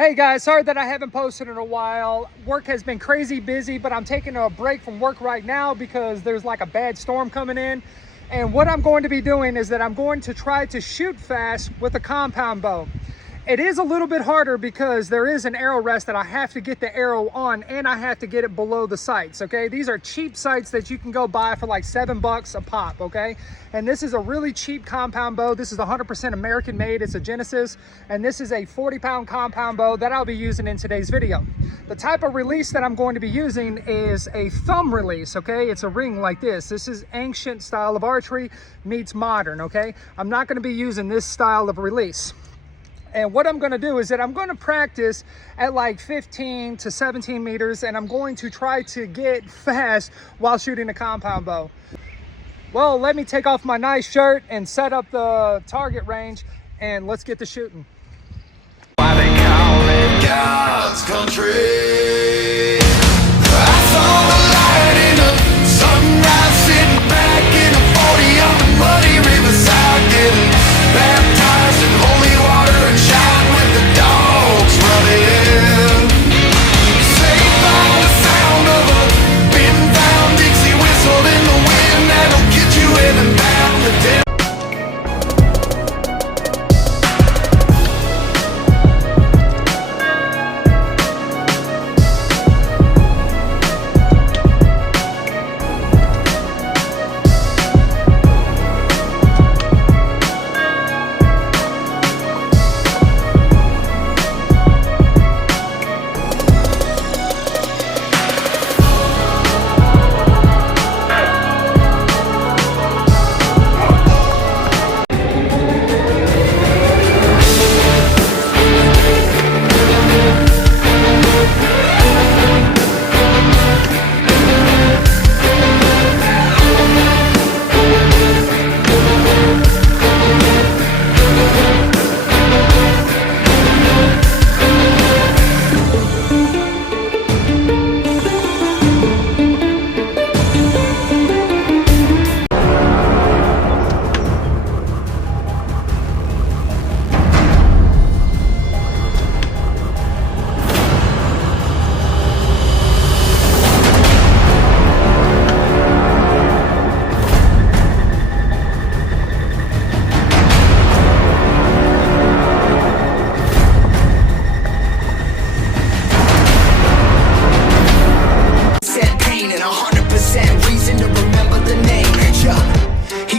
Hey guys, sorry that I haven't posted in a while. Work has been crazy busy, but I'm taking a break from work right now because there's like a bad storm coming in. And what I'm going to be doing is that I'm going to try to shoot fast with a compound bow. It is a little bit harder because there is an arrow rest that I have to get the arrow on and I have to get it below the sights, okay? These are cheap sights that you can go buy for like $7 a pop, okay? And this is a really cheap compound bow. This is 100% American made. It's a Genesis, and this is a 40-pound compound bow that I'll be using in today's video. The type of release that I'm going to be using is a thumb release, okay? It's a ring like this. This is ancient style of archery meets modern, okay? I'm not gonna be using this style of release. And what I'm going to do is that I'm going to practice at like 15 to 17 meters, and I'm going to try to get fast while shooting a compound bow. Well, let me take off my nice shirt and set up the target range, and let's get to shooting. Why they call it God's country? I saw the light in the sunrise, sitting back in a 40 on the muddy riverside, getting baptized in holy water and shot with the dogs running. Saved by the sound of a bend-down Dixie whistle in the wind that'll get you in and down the dead.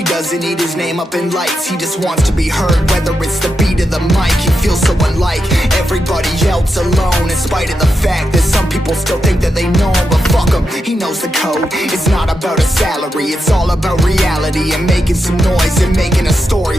Doesn't need his name up in lights, he just wants to be heard. Whether it's the beat of the mic, he feels so unlike everybody else alone. In spite of the fact that some people still think that they know him, but fuck him, he knows the code. It's not about a salary, it's all about reality and making some noise and making a story.